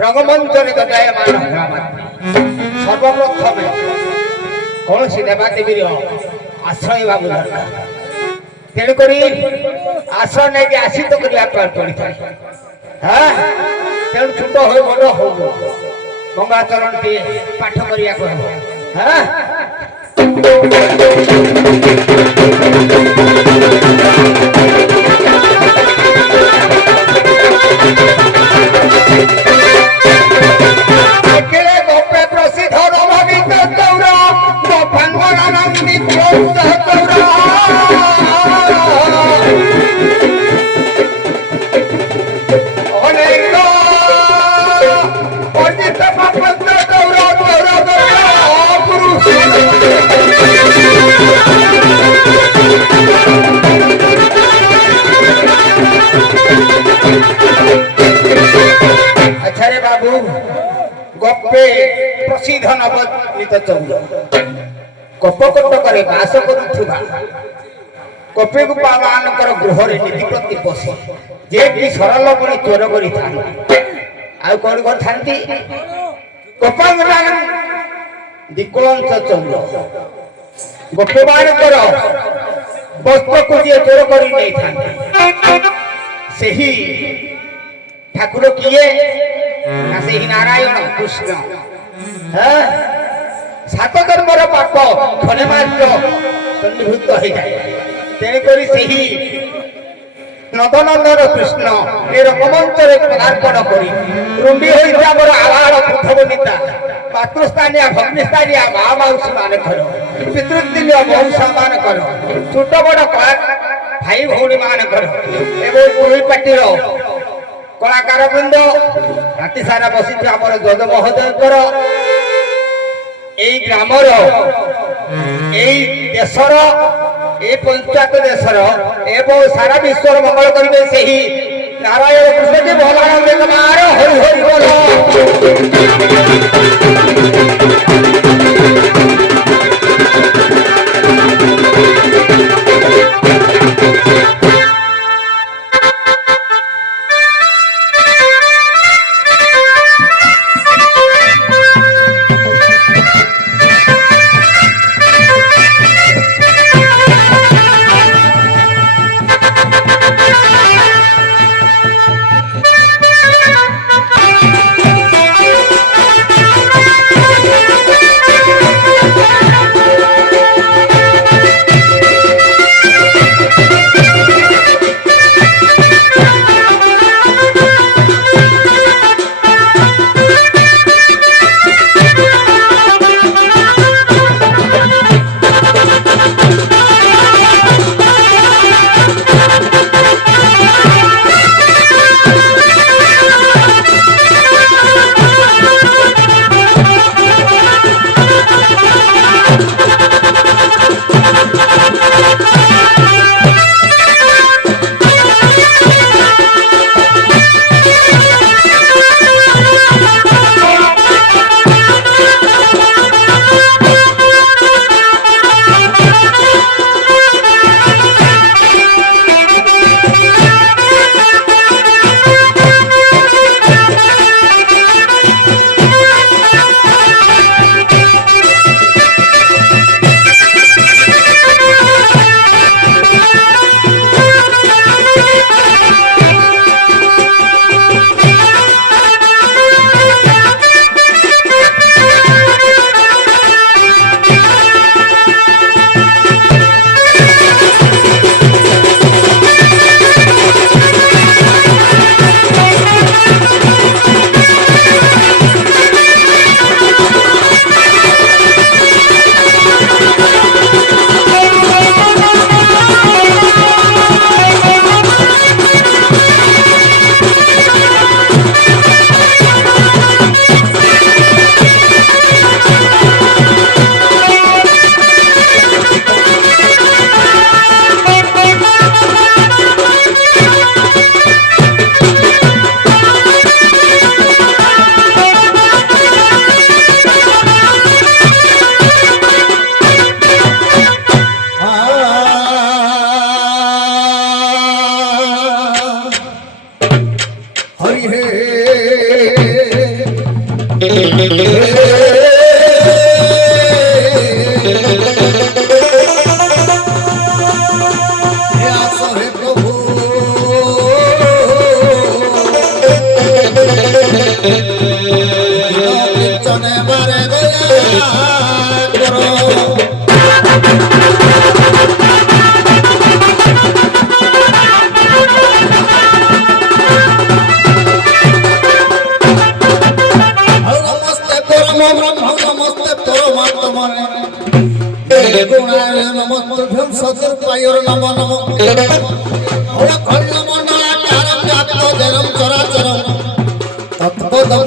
रंगमंचरे गजायमान सर्वप्रथम कौन सी देवादेवी आश्रय बाबू दरकार तेणुक आश्रय नहीं आशित करने पड़ी था तेणु छुट हो बड़ हो गंगाचरण टे पाठ करा अच्छा रे बाबू गप्पे प्रसिद्ध नवनीत चौर कपकटक बास करुवा कपे गोपाल गृह नीति प्रति पशे जे कि सरल पुणी चोर कर गोपाल दिकुलंस चौर गोपवाण वस्त्र को जी चोर कर ठाकुर किए नारायण कृष्ण सात कर्मर पाप खने मात्र दंडीभूत हो जाए तेणुक नदनंदन कृष्ण ए रंगमंच पदार्पण करुंडी आवार पृथ्वनीता मातृस्थानीय भग्निस्थानीय माँ मौसी मान कर पितृदिन मौसा मान कर छोट बड़ भाई भौणी मान कर पार्टीर कलाकार बृंद राति सारा बसी जज महोदय ग्रामर देशर ए पंचायत देशर एवं सारा विश्व मंगल करेंगे नारायण कृष्ण जी भोलानंद कुमार हरि हरि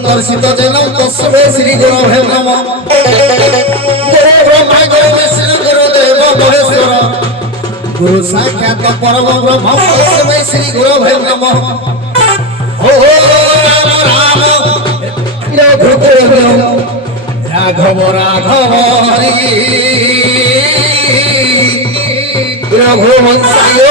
दर्शित जनम तस्मै श्री गुरवे नमः। गुरु ब्रह्मा गुरु विष्णु गुरु देव महेश्वर गुरु साक्षात् परम ब्रह्म तस्मै श्री गुरवे नमः। ओ राम राम राघव राघव हरि रघुवंशय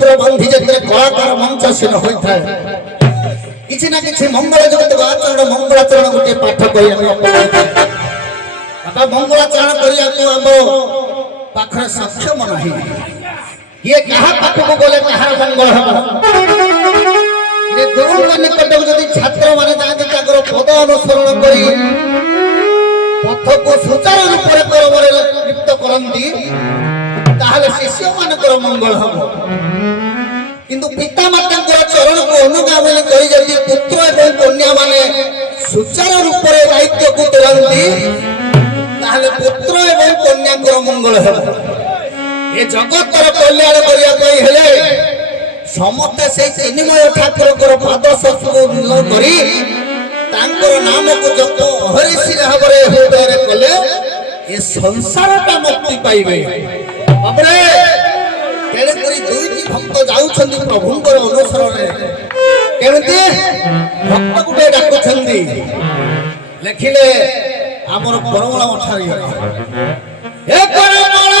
ସୂତ୍ର ବାନ୍ଧି ଯେତେବେଳେ କଳାକାର ମଞ୍ଚାସୀନ ହୋଇଥାଏ କିଛି ନା କିଛି ମଙ୍ଗଳ ଜଗତ ଆଚରଣ ମଙ୍ଗଳାଚରଣ ଗୋଟିଏ ପାଠ କରି ଆମେ ଅପନାଇଥାଉ। ବାପା ମଙ୍ଗଳାଚରଣ କରିବାକୁ ଆମ ପାଖରେ ସକ୍ଷମ ନାହିଁ। କିଏ କାହା ପାଖକୁ ଗଲେ କାହାର ମଙ୍ଗଳ ହେବ? ଗୁରୁଙ୍କ ନିକଟକୁ ଯଦି ଛାତ୍ରମାନେ ଯାଆନ୍ତି ତାଙ୍କର ପଦ ଅନୁସରଣ କରି ପଥକୁ ସୁଚାରୁ ରୂପରେ କର୍ମରେ ଲିପ୍ତ କରନ୍ତି ତାହେଲେ ଶିଷ୍ୟମାନଙ୍କର ମଙ୍ଗଳ ହେବ। କିନ୍ତୁ ପିତା ମାତାଙ୍କର ଚରଣକୁ ଅନୁଗାମୀ କରି ଯଦି ପୁତ୍ର ଏବଂ କନ୍ୟାମାନେ ସୁଚାରୁ ରୂପରେ ଦାୟିତ୍ୱକୁ ତୁଲାନ୍ତି ତାହେଲେ ପୁତ୍ର ଏବଂ କନ୍ୟାଙ୍କର ମଙ୍ଗଳ ହେବ। ଏ ଜଗତର କଲ୍ୟାଣ କରିବା ପାଇଁ ହେଲେ ସମସ୍ତେ ସେଇ ଚିନ୍ମୟ ଠାକୁରଙ୍କର ପାଦ ସ୍ପର୍ଶ କରି ତାଙ୍କର ନାମକୁ ଜପ ଅହରିଶି ଭାବରେ ହୃଦୟରେ କଲେ ଏ ସଂସାରଟା ମୁକ୍ତି ପାଇବେ। ତାପରେ ତେଣୁକରି ଦୁଇଟି ଭକ୍ତ ଯାଉଛନ୍ତି ପ୍ରଭୁଙ୍କର ଅନୁସରଣରେ। କେମିତି ଭକ୍ତ ଗୋଟେ ଡାକୁଛନ୍ତି ଲେଖିଲେ ଆମର ପରମଳ ମଠାରୀ ଏ ପରମଳ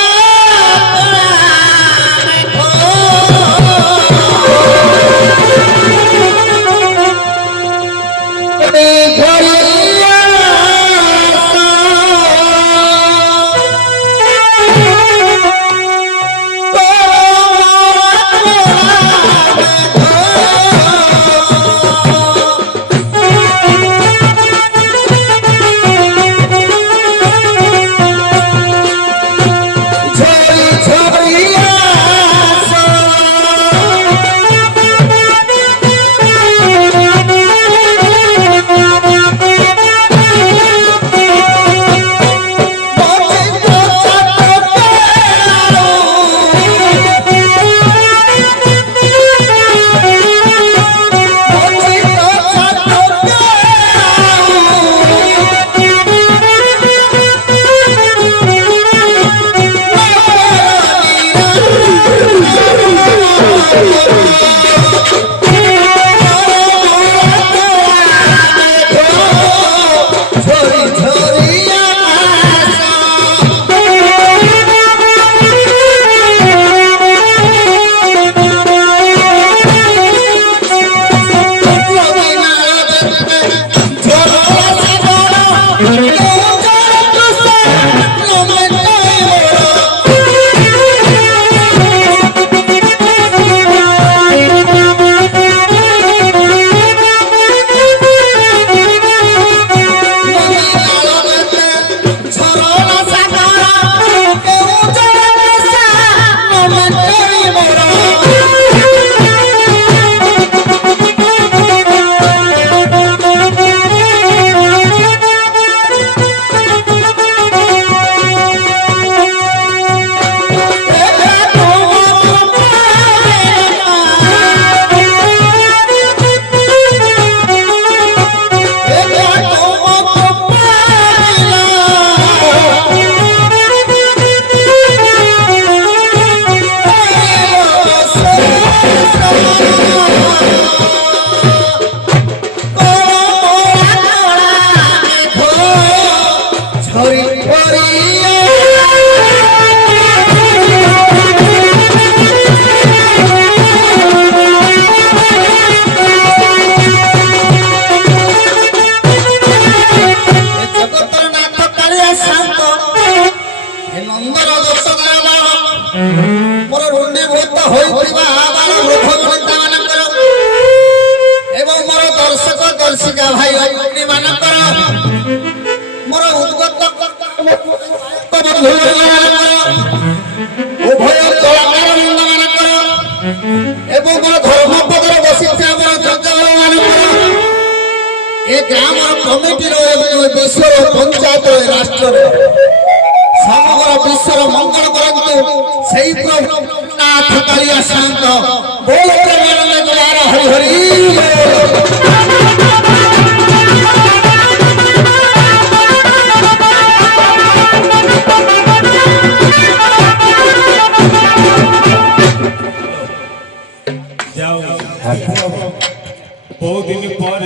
बहुत दिन पर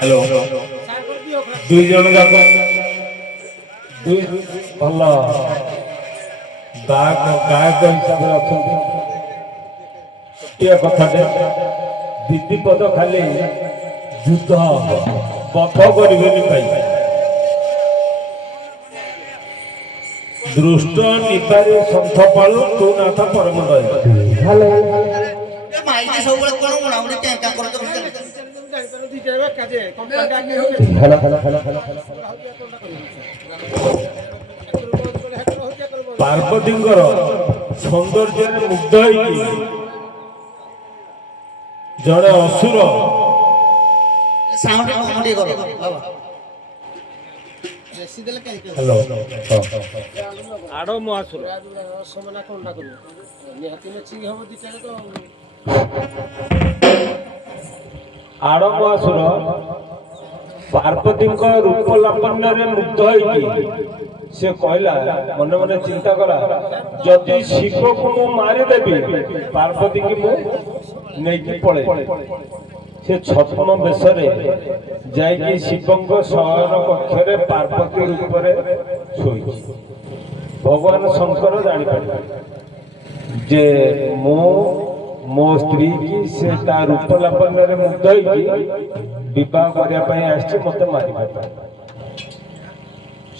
हेलो दुई जन जाक ଦୁଇ ଭଲ ଗାୟକ ହିସାବରେ ଅଛନ୍ତି। ଗୋଟିଏ କଥାଟେ ଦିଦି ପଦ ଖାଲି ଯୁଦ୍ଧ ବଧ କରିବେନି ପାଇ ଦୃଷ୍ଟ ନିବାରୀ ସନ୍ଥ ପାଳୁ ତୁ ନାଥ ପରମ ଦୟ। ମାଇକି ସବୁବେଳେ କଣ ଉଣାଉଣି ଟେଙ୍କା କରୁଛ ପାର୍ବତୀଙ୍କର ସୌନ୍ଦର୍ଯ୍ୟରେ ମୁଗ୍ଧ ହେଇକି ଜଣେ ଅସୁର ସାଉଣ୍ଡ କମେଡି କର ବାବା ବେଶୀ ଦେଲେ କାହିଁକି ହ୍ୟାଲୋ ଆଡ଼ ମହାସୁର ସମାନ କଣଟା କରିବ ନିହାତି ମେଚିଂ ହବ ଦିଟାରେ ତ ଆଡ଼ମ ଅସୁର ପାର୍ବତୀଙ୍କ ରୂପ ଲାବଣ୍ୟରେ ମୁଗ୍ଧ ହେଇକି ସେ କହିଲା ମନେ ମନେ ଚିନ୍ତା କଲା ଯଦି ଶିବକୁ ମୁଁ ମାରିଦେବି ପାର୍ବତୀକି ମୁଁ ନେଇକି ପଳେଇ ସେ ଛପନ ବେଶରେ ଯାଇକି ଶିବଙ୍କ ଶୟନ କକ୍ଷରେ ପାର୍ବତୀ ରୂପରେ ଶୋଇଛି। ଭଗବାନ ଶଙ୍କର ଜାଣିପାରିଲେ ଯେ ମୁଁ ମୋ ସ୍ତ୍ରୀ କି ସେ ତା ରୂପ ଲାବଣ୍ୟରେ ମୁଗ୍ଧ ହେଇକି ବିବାହ କରିବା ପାଇଁ ଆସିଛି ମତେ ମାରିବା ପାଇଁ।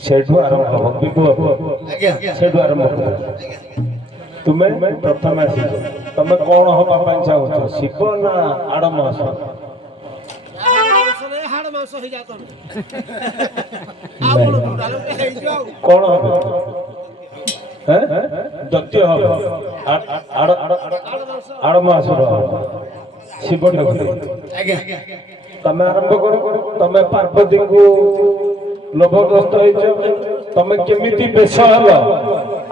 ସେଠୁ ଆରମ୍ଭ ହବ ବିବାହ ସେଠୁ ଆରମ୍ଭ ହବ। ତୁମେ ପ୍ରଥମେ ଆସିଛ ତମେ କଣ ହବା ପାଇଁ ଚାହୁଁଛ ଶିବ ନା ଆଡ଼ମ ଅସୁର? ହାଡ଼ ମାଂସ ହେଇଯାଉ ତମେ ଆଉ କଣ ଟୋଟାଲ ହେଇଯିବ ଆଉ କଣ ହବ ଦୈତ୍ୟ ହବ ଆଡ଼ମ ଅସୁର ଶିବ ଠାକୁର। ତମେ ଆରମ୍ଭ କର ତମେ ପାର୍ବତୀଙ୍କୁ ଲୋଭଗ୍ରସ୍ତ ହେଇଛ ତମେ କେମିତି ବେଶ ହେଲ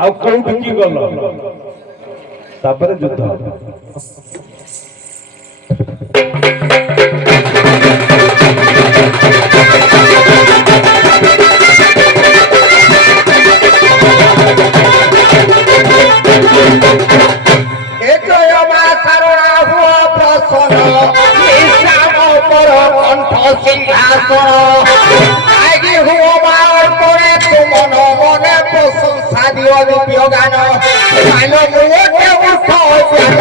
ଆଉ କୋଉଠିକି ଗଲ ତାପରେ ଯୁଦ୍ଧ ହବ। ଏ ଜୟ ମା ଶାରଳା ହୁଅ ପ୍ରସନ୍ନ ନିଶାମ ପର କଣ୍ଠ ସିଂହାସନ ଆଗି ହୁଅ ମା ଅର୍ପଣେ ତୁମନ ମନେ ପ୍ରଶଂସା ଦିଅ ଦିବ୍ୟ ଗାନ ମାନ ମୁହୂର୍ତ୍ତେ ଉଠ ଜ୍ଞାନ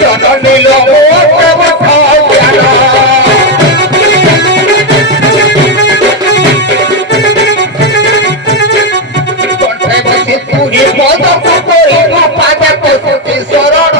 জননী লোক জ্ঞান কণ্ঠে বসে তুই পদ করি পাদে পশুতি শরণ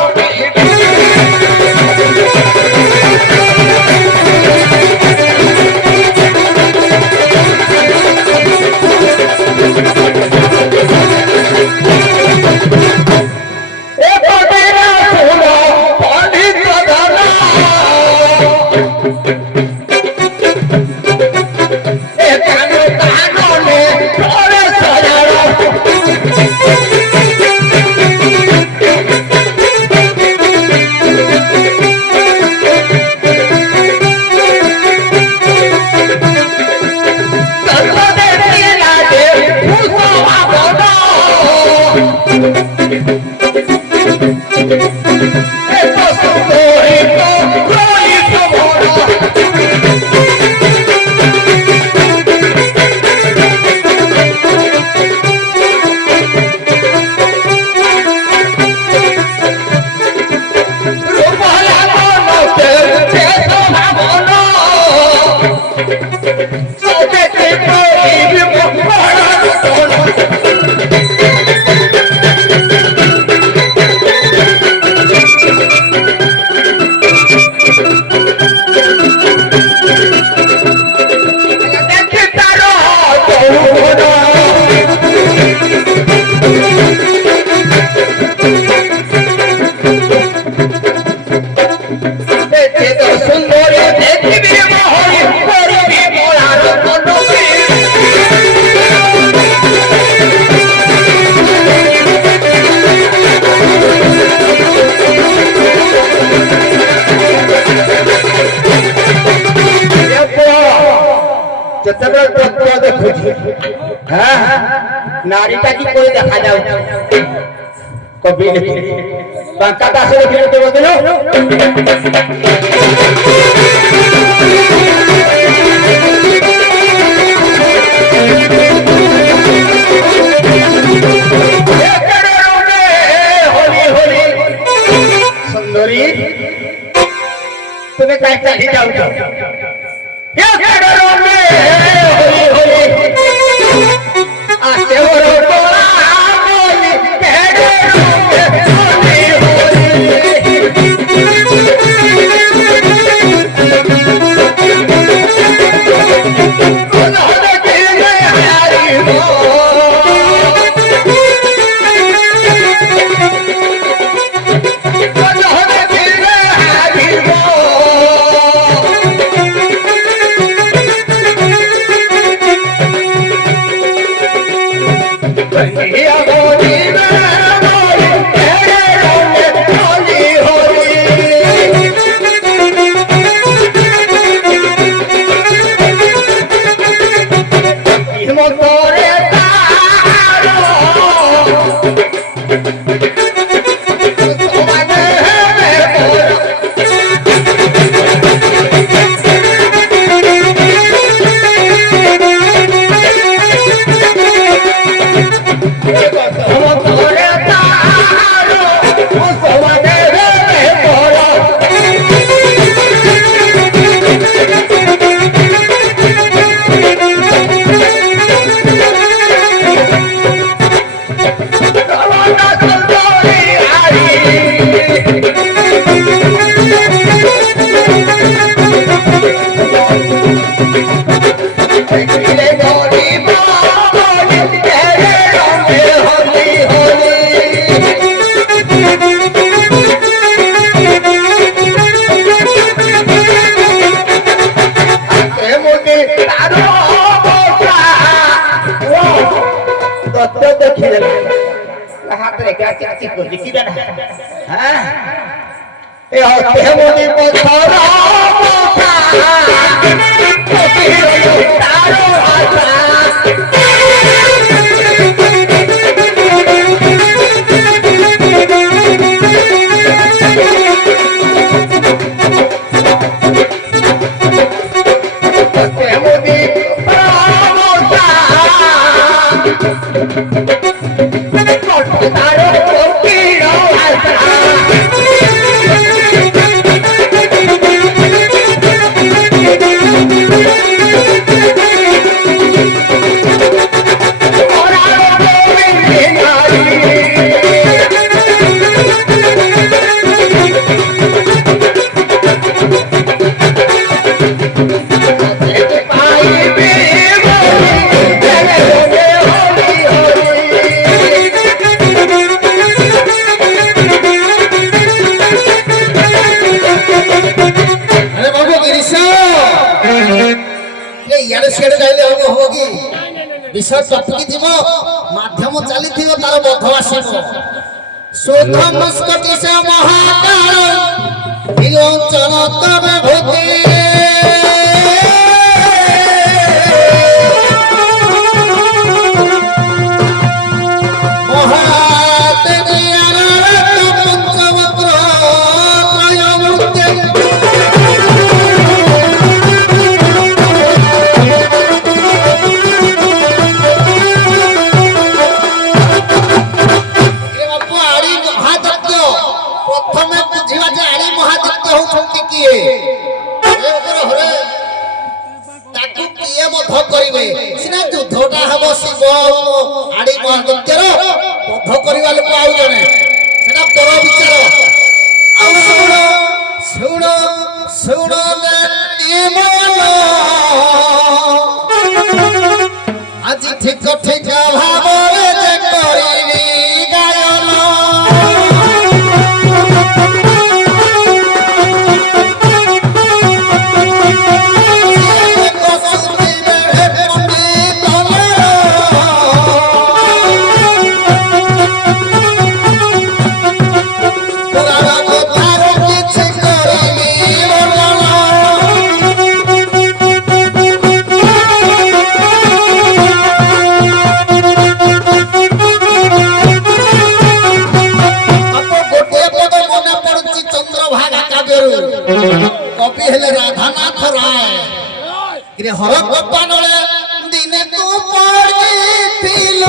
যেতবে তত্ত্ব দেখুছি হ্যাঁ নারীটা কি করে দেখা যাচ্ছে কবি লিখে বাঁকা দাসে লিখে দেব দিল সুন্দরী তুমি কাই চালি যাওছ আসে বড় তোলা বলি কেড়ে হলি হাতরে কাছে কাছে করলি কি জানা হ্যাঁ এ হতে মনি পথরা পথা তারো আশা বিষয় টপিক দিব মাধ্যম চালিথিব তার বধ আসিব শোধ মুস্কটি সে মহাকাল বিলোচন তবে ভূতি যুদ্ধটা হব শিব আড়ি মহাদত্যর বধ করা লোক আউ জনে সেটা তোর বিচার আউ শুণ শুণ শুণ আজি ঠিক ঠিক ভাবরে যে করিবি গায়ন কবি হেলে রাধানাথ রায় রে হর গোপালরে দিনে তু পড়িছিল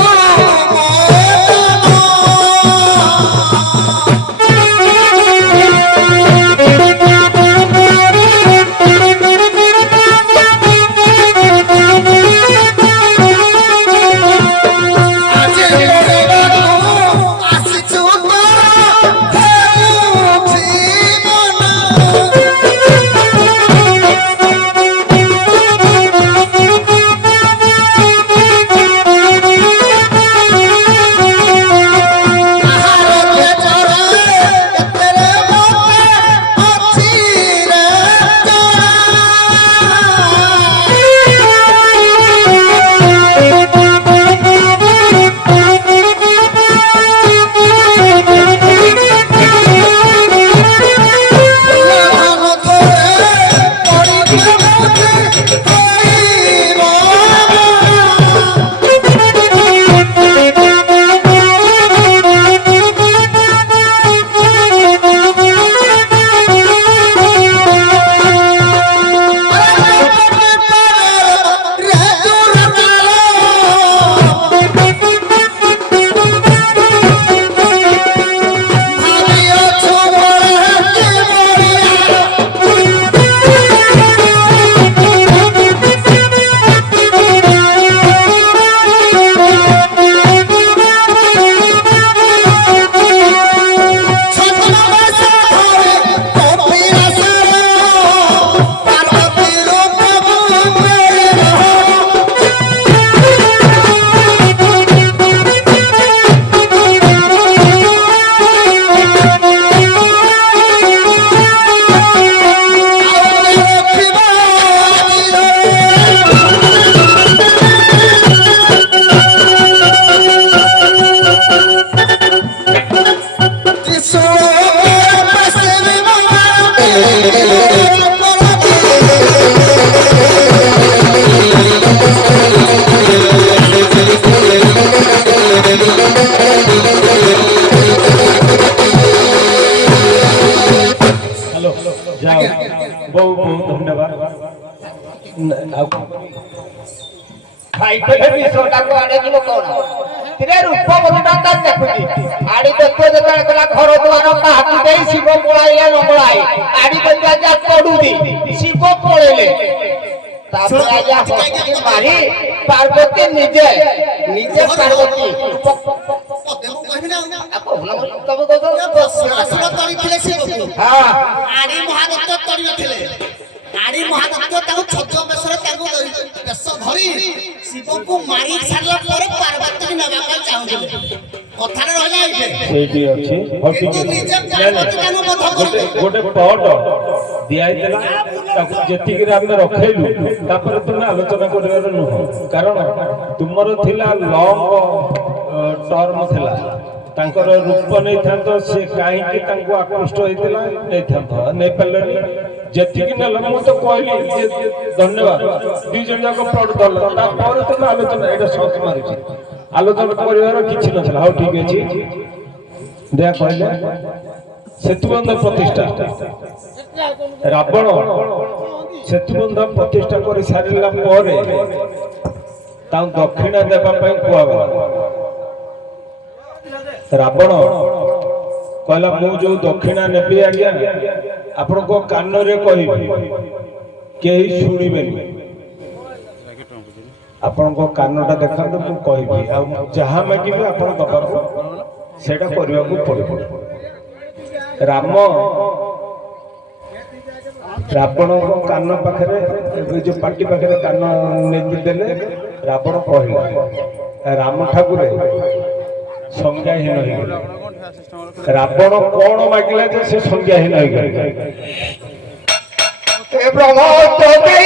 बहुत बहुत धन्यवाद भाई पे भी सोटा को आड़े की लोग कौन तेरे रूप बदलता का देखुजी आड़ी देखो जता कला घर द्वार का हाथी देई शिव पळाइया नमळाई आड़ी बंदा जा कोडू दी शिव पळेले तापर आया होती मारी पार्वती निजे निजे पार्वती आपको भला कब असुर तरी थिले शिवको हां आड़ी महादत्त तरी नथिले आड़ी महादत्त ताको छज्ज बेसरे ताको बेस धरी शिवको मारी छाडला परे पार्वती की नगा का चाहुले कथारे रहला इथे सेठी अछि किंतु निजे पार्वती तानो बध करते गोटे पट दियाई देला ताको जेति के हम रखैलु तापर तुमे आलोचना करिवार नुह कारण तुमर थिला लॉन्ग टर्म थिला तांकर रूप नै थांतो से काहे कि तांको आकृष्ट होइतिला नै थांतो नै पल्लनी जेति कि नल मु तो कहली जे धन्यवाद दुई जण जाक पट दल ता पर तुमे आलोचना एटा शॉट मारिछि आलोचना करिवार किछि नथला हाउ ठीक अछि दे कहले सेतुबंध प्रतिष्ठा रावण सेतुबंध प्रतिष्ठा करि सारिला परे ता दक्षिणा देबा पई कुआवा रावण कहला मु जो दक्षिणा नेबी आज्ञा आपण को कान रे कहिबी केही सुनिबेनी आपण को कानटा देखंतु मु कहिबी आ जहा मागिबे आपण दबाको सेटा करिया को पड़िबो राम रावण को कान पाखरे जो पाटी पाखरे कान नेति देले रावण कहला राम ठाकुर संज्ञाहीन हो रावण कौन मागिला जे से संज्ञाहीन हो गए ते ब्रह्म तो दे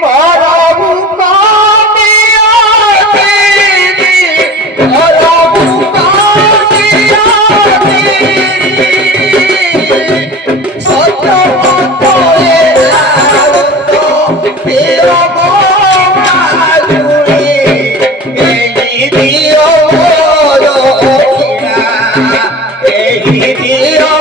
मारा भूकानिया तेरी मारा भूकानिया तेरी सत्य मतोए तो तेरा माजुरी एही दियो एही दियो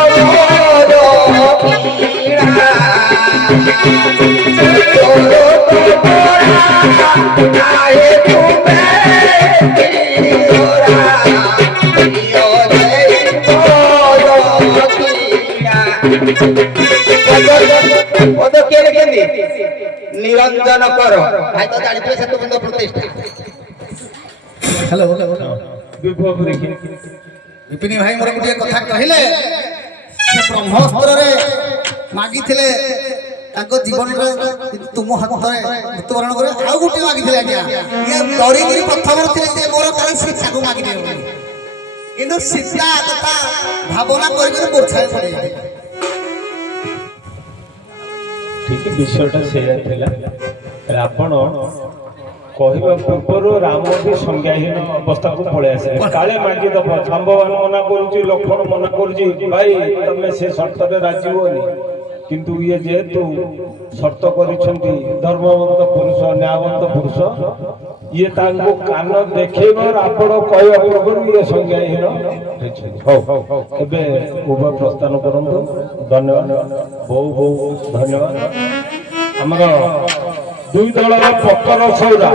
ପଦ କିଏ ଲେଖିଛନ୍ତି? ନିରଞ୍ଜନ କର। ଭାଇ ତ ଜାଣିଥିବେ ସେତୁବନ୍ଧ ପ୍ରତିଷ୍ଠା। ହ୍ୟାଲୋ ବିପ୍ଳବ ଦେଖି ବିପିନ ଭାଇ ମୋର ଗୋଟିଏ କଥା କହିଲେ ସେ ବ୍ରହ୍ମସ୍ତ୍ରରେ ମାଗିଥିଲେ ତାଙ୍କ ଜୀବନରେ ତୁମ ହାତରେ ମୃତ୍ୟୁବରଣ କରି ଆଉ ଗୋଟିଏ ମାଗିଥିଲେ ଆଜ୍ଞା ଇଏ ଡରିକିରି ପ୍ରଥମରେ ଥିଲେ ଯେ ମୋର କାଳେ ସୀତାକୁ ମାଗିଦେବେ ବୋଲି କିନ୍ତୁ ସୀତା କଥା ଭାବନା କରିକିରି ମୂର୍ଚ୍ଛାରେ ପଡ଼ିଯାଇଥିଲେ। ଠିକ ବିଷୟଟା ସେଇଆ ଥିଲା। ରାବଣ କହିବା ପୂର୍ବରୁ ରାମ ବି ସଂଜ୍ଞାହୀନ ଅବସ୍ଥାକୁ ପଳେଇ ଆସିଲେ। କାଳେ ମାଗିଦବ, ଜାମ୍ବବାନ ମନା କରୁଛି, ଲକ୍ଷ୍ମଣ ମନା କରୁଛି, ଭାଇ ତମେ ସେ ସର୍ତ୍ତରେ ରାଜି ହୁଅନି। କିନ୍ତୁ ଇଏ ଯେହେତୁ ସର୍ତ୍ତ କରିଛନ୍ତି, ଧର୍ମବନ୍ତ ପୁରୁଷ, ନ୍ୟାୟବନ୍ତ ପୁରୁଷ, ଇଏ ତାଙ୍କୁ କାନ ଦେଖେଇବ ରାବଣ କହିବା ପୂର୍ବରୁ ଇଏ ସଂଜ୍ଞାହୀନ ହେଇଛନ୍ତି। ହଉ ଏବେ ଉଭୟ ପ୍ରସ୍ଥାନ କରନ୍ତୁ। ଧନ୍ୟବାଦ, ବହୁ ଧନ୍ୟବାଦ। ଆମର ଦୁଇ ଦଳର ପତର ସୌରା